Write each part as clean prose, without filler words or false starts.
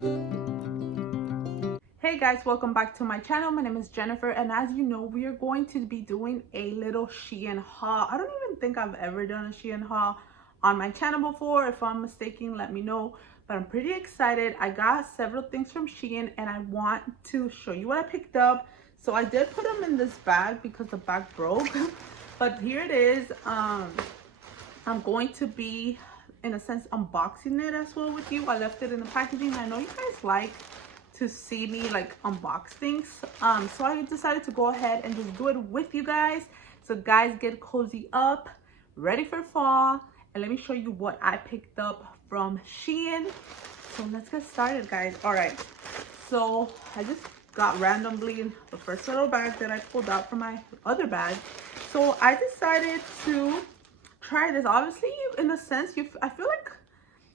Hey guys, welcome back to my channel. My name is Jennifer, and as you know, we are going to be doing a little Shein haul. I don't even think I've ever done a Shein haul on my channel before. If I'm mistaken, let me know, but I'm pretty excited. I got several things from Shein and I want to show you what I picked up. So I did put them in this bag because the bag broke but here it is. I'm going to be, in a sense, unboxing it as well with you. I left it in the packaging. I know you guys like to see me like unbox things, so I decided to go ahead and just do it with you guys. So guys, get cozy up, ready for fall, and let me show you what I picked up from Shein. So let's get started, guys. All right, so I just got randomly the first little bag that I pulled out from my other bag. So I decided to try this. Obviously, in a sense, I feel like,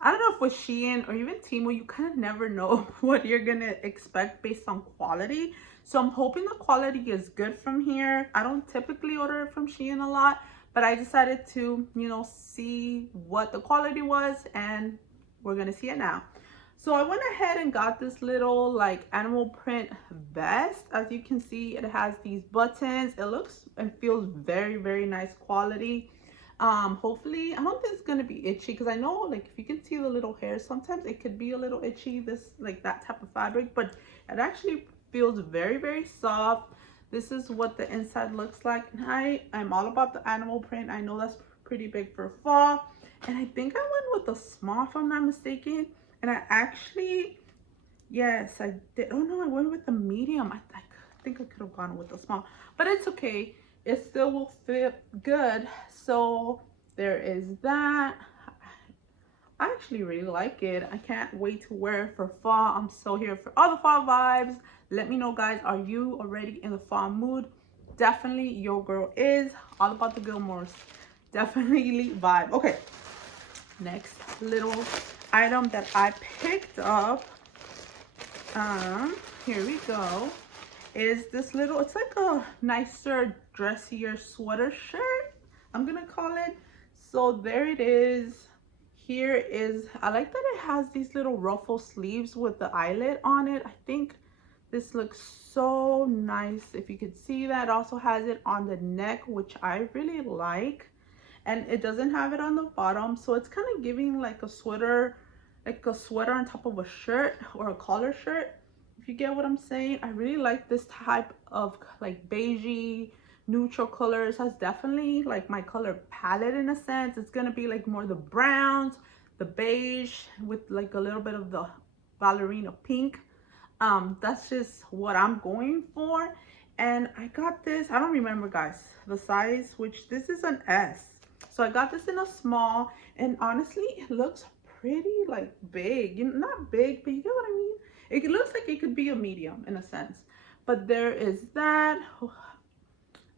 I don't know if with Shein or even Temu, you kind of never know what you're gonna expect based on quality. So I'm hoping the quality is good from here. I don't typically order it from Shein a lot, but I decided to, see what the quality was, and we're gonna see it now. So I went ahead and got this little like animal print vest. As you can see, it has these buttons. It looks and feels very, very nice quality. Hopefully, I don't think it's gonna be itchy, because I know, like, if you can see the little hairs, sometimes it could be a little itchy, this like that type of fabric, but it actually feels very, very soft. This is what the inside looks like. And I'm all about the animal print. I know that's pretty big for fall, and I think I went with the small, if I'm not mistaken. And I actually, yes, I did. Oh no, I went with the medium. I think I could have gone with the small, but it's okay. It still will fit good. So there is that. I actually really like it. I can't wait to wear it for fall. I'm so here for all the fall vibes. Let me know, guys, are you already in the fall mood? Definitely your girl is. All about the Gilmores. Definitely vibe. Okay, next little item that I picked up, here we go, is this little, it's like a nicer, dressier sweater shirt, I'm gonna call it. So there it is. Here is, I like that it has these little ruffle sleeves with the eyelet on it. I think this looks so nice. If you could see that, it also has it on the neck, which I really like, and it doesn't have it on the bottom, so it's kind of giving like a sweater, on top of a shirt or a collar shirt, if you get what I'm saying. I really like this type of like beigey neutral colors. Has definitely like my color palette in a sense. It's gonna be like more the browns, the beige with like a little bit of the ballerina pink. That's just what I'm going for. And I got this, I don't remember, guys, the size, which this is an S. So I got this in a small, and honestly, it looks pretty like big. Not big, but you get what I mean? It looks like it could be a medium in a sense. But there is that.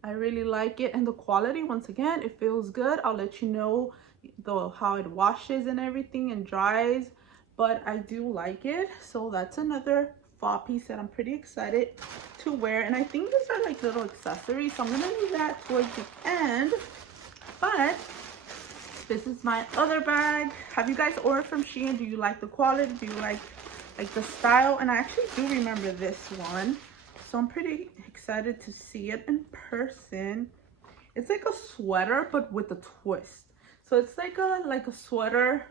I really like it, and the quality, once again, it feels good. I'll let you know how it washes and everything and dries, but I do like it. So that's another fall piece that I'm pretty excited to wear. And I think these are like little accessories, so I'm gonna leave that towards the end. But this is my other bag. Have you guys ordered from Shein? Do you like the quality? Do you like the style? And I actually do remember this one, so I'm pretty excited to see it in person. It's like a sweater but with a twist. So it's like a sweater,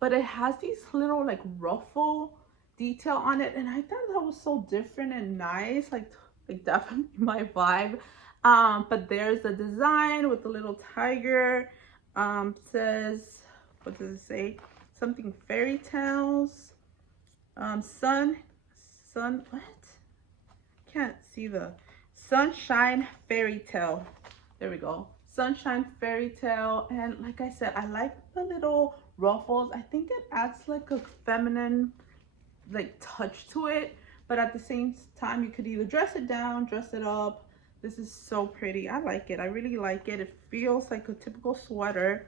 but it has these little like ruffle detail on it, and I thought that was so different and nice, like definitely my vibe. But there's the design with the little tiger. Says, what does it say? Something fairy tales. Sun, what? Can't see the sunshine fairy tale. There we go. Sunshine fairy tale. And like I said, I like the little ruffles. I think it adds like a feminine like touch to it, but at the same time, you could either dress it down, dress it up. This is so pretty. I like it. I really like it. It feels like a typical sweater.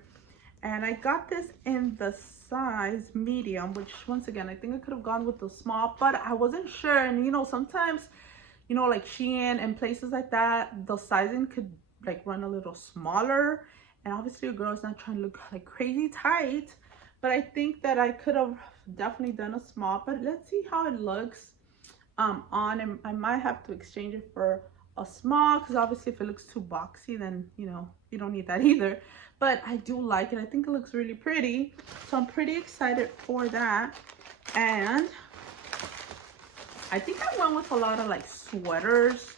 And I got this in the size medium, which once again, I think I could have gone with the small, but I wasn't sure. And sometimes, like Shein and places like that, the sizing could like run a little smaller. And obviously a girl's not trying to look like crazy tight, but I think that I could have definitely done a small, but let's see how it looks on, and I might have to exchange it for a small, because obviously if it looks too boxy, then you know you don't need that either. But I do like it. I think it looks really pretty, so I'm pretty excited for that. And I think I went with a lot of like sweaters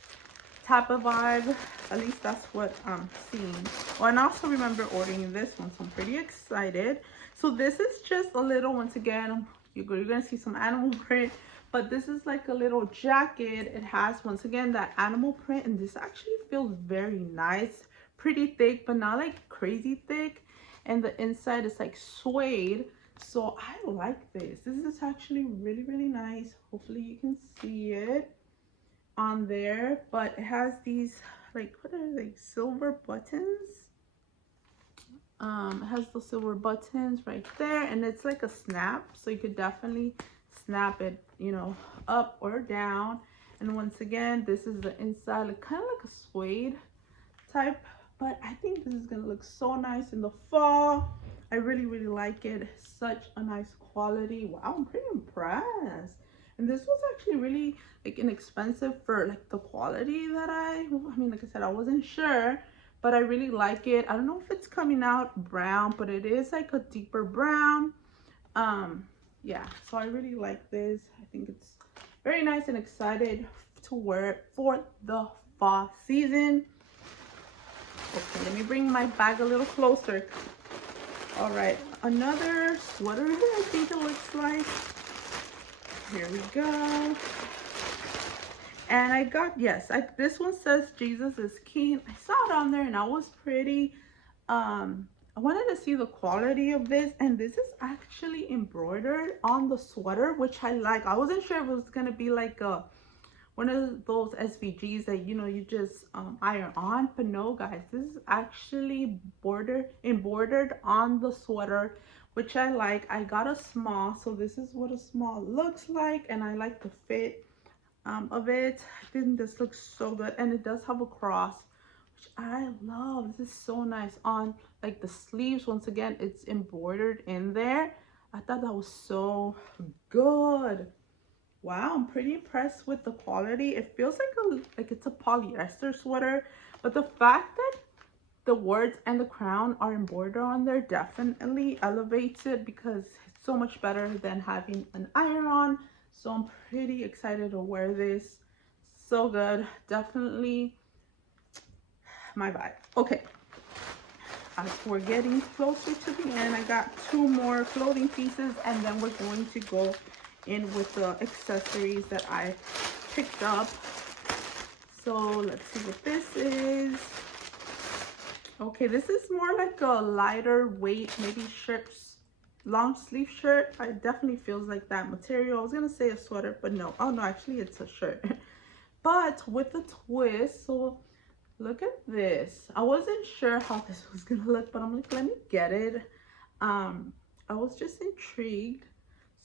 type of vibe. At least that's what I'm seeing. Oh, and I also remember ordering this one, so I'm pretty excited. So this is just a little, once again, you're gonna see some animal print, but this is like a little jacket. It has, once again, that animal print, and this actually feels very nice. Pretty thick, but not like crazy thick. And the inside is like suede. So I like this. This is actually really, really nice. Hopefully you can see it on there, but it has these, like, what are they, silver buttons. It has the silver buttons right there, and it's like a snap, so you could definitely snap it, you know, up or down. And once again, this is the inside, like, kind of like a suede type, but I think this is gonna look so nice in the fall. I really, really like it. Such a nice quality. Wow, I'm pretty impressed. And this was actually really like inexpensive for like the quality that I mean, like I said, I wasn't sure, but I really like it. I don't know if it's coming out brown, but it is like a deeper brown. Yeah, so I really like this. I think it's very nice, and excited to wear it for the fall season. Okay, let me bring my bag a little closer. All right, another sweater here, I think it looks like. Here we go. And I got, yes, this one says Jesus is King. I saw it on there and I was pretty, I wanted to see the quality of this, and this is actually embroidered on the sweater, which I like. I wasn't sure if it was gonna be like a one of those SVGs that, you know, you just iron on, but no guys, this is actually embroidered on the sweater, which I like. I got a small, so this is what a small looks like, and I like the fit of it. I think this looks so good, and it does have a cross, which I love. This is so nice on like the sleeves. Once again, it's embroidered in there. I thought that was so good. Wow, I'm pretty impressed with the quality. It feels like it's a polyester sweater, but the fact that the words and the crown are embroidered on there definitely elevates it, because it's so much better than having an iron on. So I'm pretty excited to wear this. So good. Definitely my vibe. Okay, as we're getting closer to the end, I got 2 more clothing pieces, and then we're going to go in with the accessories that I picked up. So let's see what this is. Okay, this is more like a lighter weight, maybe shirts, long sleeve shirt. It definitely feels like that material. I was gonna say a sweater, but no. Oh no, actually it's a shirt. But with a twist. So look at this. I wasn't sure how this was gonna look, but I'm like, let me get it. I was just intrigued.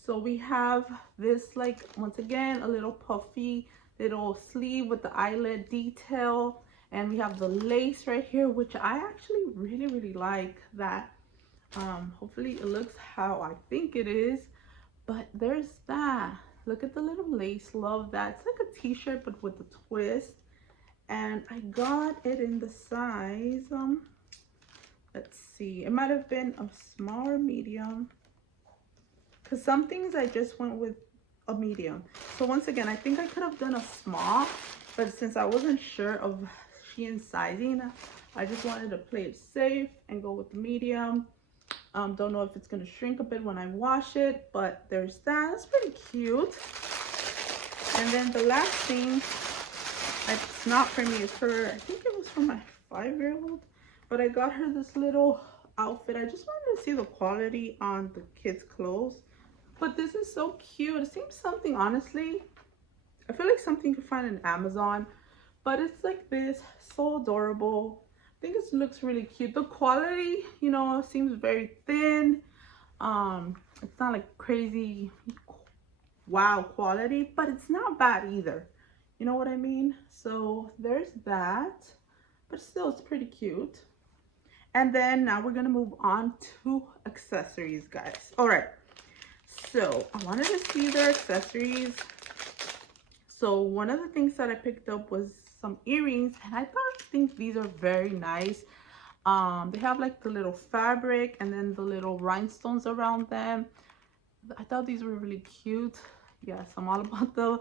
So we have this, like, once again, a little puffy little sleeve with the eyelet detail, and we have the lace right here, which I actually really, really like that. Hopefully it looks how I think it is, but there's that. Look at the little lace. Love that. It's like a t-shirt but with a twist, and I got it in the size, let's see, it might have been a small or medium, because some things I just went with a medium. So once again, I think I could have done a small, but since I wasn't sure of Shein sizing, I just wanted to play it safe and go with the medium. Don't know if it's going to shrink a bit when I wash it, but there's that. It's pretty cute. And then the last thing, it's not for me, it's for, I think it was for my 5-year-old, but I got her this little outfit. I just wanted to see the quality on the kids' clothes. But this is so cute. It seems something, honestly, I feel like something you could find on Amazon, but it's like this, so adorable. I think it looks really cute. The quality, you know, seems very thin. It's not like crazy wow quality, but it's not bad either. You know what I mean? So there's that, but still it's pretty cute. And then now we're gonna move on to accessories, guys. All right, so I wanted to see their accessories. So one of the things that I picked up was some earrings, and I think these are very nice. They have like the little fabric and then the little rhinestones around them. I thought these were really cute. Yes, I'm all about the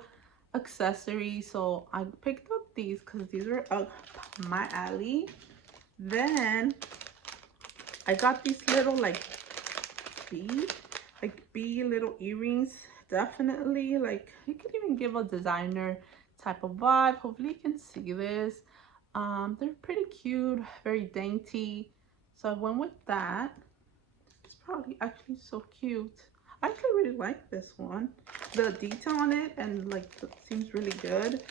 accessories, so I picked up these because these were up my alley. Then I got these little like bee little earrings. Definitely, like, you could even give a designer type of vibe. Hopefully you can see this. They're pretty cute, very dainty, so I went with that. It's probably actually so cute. I actually really like this one. The detail on it and like it seems really good.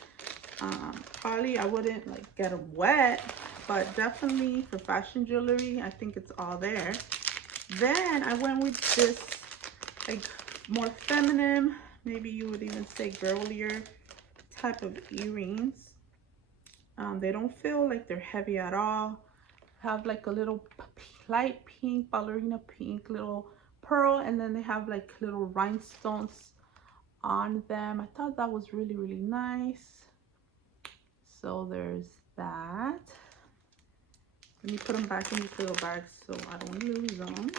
Probably I wouldn't like get them wet, but definitely for fashion jewelry, I think it's all there. Then I went with this like more feminine, maybe you would even say girlier type of earrings. They don't feel like they're heavy at all. Have like a little light pink, ballerina pink little pearl, and then they have like little rhinestones on them. I thought that was really, really nice. So there's that. Let me put them back in these little bags so I don't lose them.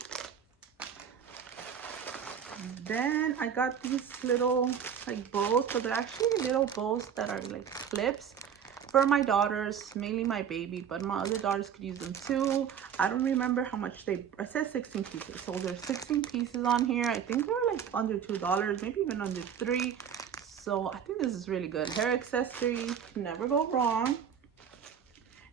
Then I got these little like bows. So they're actually little bows that are like clips for my daughters, mainly my baby, but my other daughters could use them too. I don't remember how much I said 16 pieces, so there's 16 pieces on here. I think they're like under $2, maybe even under $3. So I think this is really good. Hair accessory, never go wrong.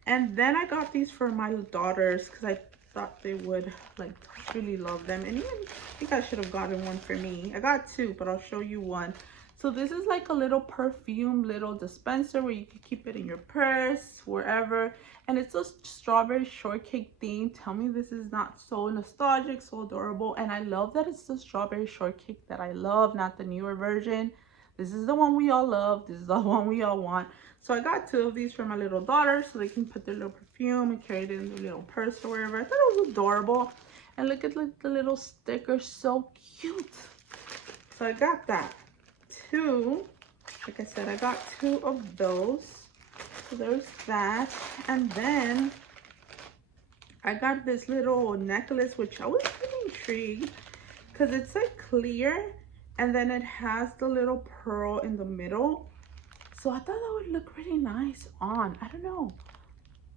And then I got these for my daughters because I thought they would like really love them. And even I think I should have gotten one for me. I got two, but I'll show you one. So this is like a little perfume little dispenser where you can keep it in your purse, wherever. And it's a strawberry shortcake theme. Tell me this is not so nostalgic, so adorable. And I love that it's the strawberry shortcake that I love, not the newer version. This is the one we all love. This is the one we all want. So I got two of these for my little daughter so they can put their little perfume and carry it in their little purse or wherever. I thought it was adorable. And look at the little sticker, so cute. So I got that. Two, like I said, I got two of those. So there's that. And then I got this little necklace, which I was pretty intrigued because it's like clear and then it has the little pearl in the middle. So I thought that would look really nice on. I don't know.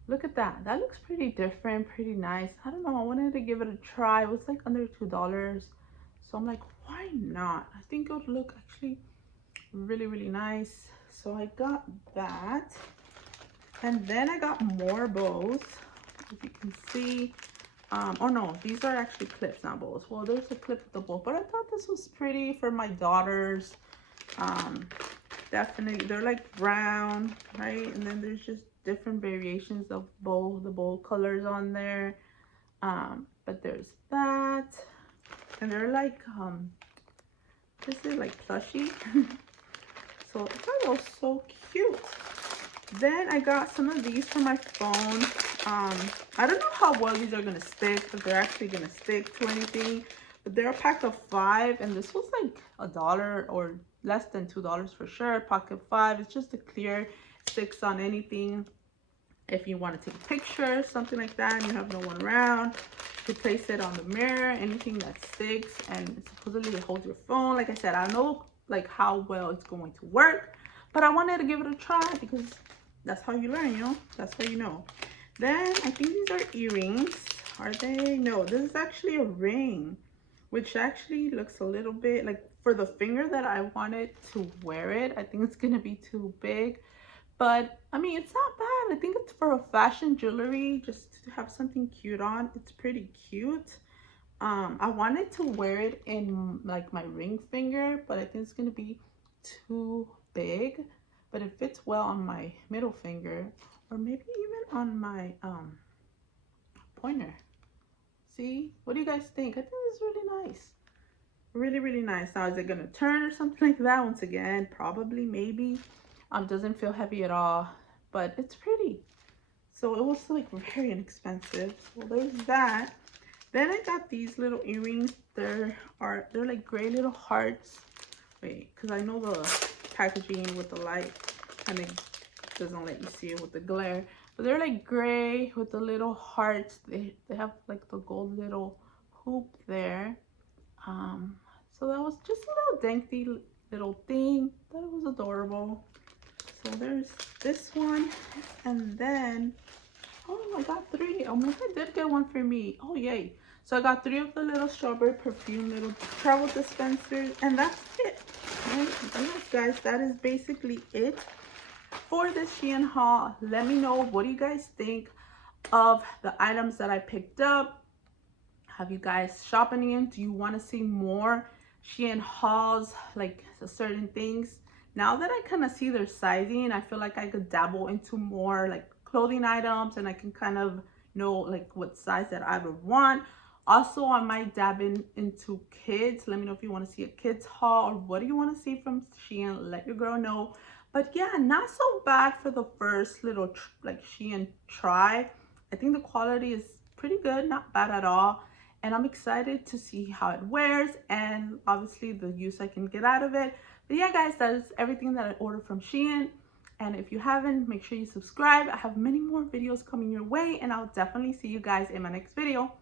Look at that. That looks pretty different, pretty nice. I don't know. I wanted to give it a try. It was like under $2. So I'm like, why not? I think it would look actually really, really nice. So I got that. And then I got more bows. If you can see. Oh no, these are actually clips, not bows. Well, there's a clip with the bow. But I thought this was pretty for my daughters. Definitely, they're like brown, right? And then there's just different variations of the bow colors on there. But there's that, and they're like this is like plushy. So I thought it was so cute. Then I got some of these for my phone. I don't know how well these are gonna stick, if they're actually gonna stick to anything, but they're a pack of 5, and this was like $1 or less than $2 for sure. Pack of 5. It's just a clear, sticks on anything. If you want to take a picture, something like that, and you have no one around, you place it on the mirror, anything that sticks, and supposedly it holds your phone. Like I said, I don't know like how well it's going to work, but I wanted to give it a try because that's how you learn, you know, that's how you know. Then I think these are earrings. Are they? No, this is actually a ring, which actually looks a little bit like, for the finger that I wanted to wear it, I think it's gonna be too big. But I mean, it's not bad. I think it's for a fashion jewelry, just to have something cute on. It's pretty cute. I wanted to wear it in like my ring finger, but I think it's gonna be too big. But it fits well on my middle finger, or maybe even on my pointer. See, what do you guys think? I think it's really nice. Really, really nice. Now, is it gonna turn or something like that? Once again, probably, maybe. Doesn't feel heavy at all, but it's pretty. So it was like very inexpensive. So there's that. Then I got these little earrings. They're like gray little hearts. Wait, because I know the packaging with the light kind of doesn't let you see it with the glare. But they're like gray with the little hearts. They have like the gold little hoop there. So that was just a little dainty little thing. That was adorable. So there's this one, and then I got 3. Oh my god, I did get one for me. Oh yay. So I got 3 of the little strawberry perfume little travel dispensers, and that's it. Right? Yes, guys, that is basically it for this Shein haul. Let me know, what do you guys think of the items that I picked up? Have you guys shopping in? Do you want to see more Shein hauls, like certain things? Now that I kind of see their sizing, I feel like I could dabble into more like clothing items, and I can kind of know like what size that I would want. Also, I might dab into kids. Let me know if you want to see a kids haul, or what do you want to see from Shein. Let your girl know. But yeah, not so bad for the first little like Shein try. I think the quality is pretty good, not bad at all. And I'm excited to see how it wears, and obviously the use I can get out of it. But yeah, guys, that is everything that I ordered from Shein. And if you haven't, make sure you subscribe. I have many more videos coming your way, and I'll definitely see you guys in my next video.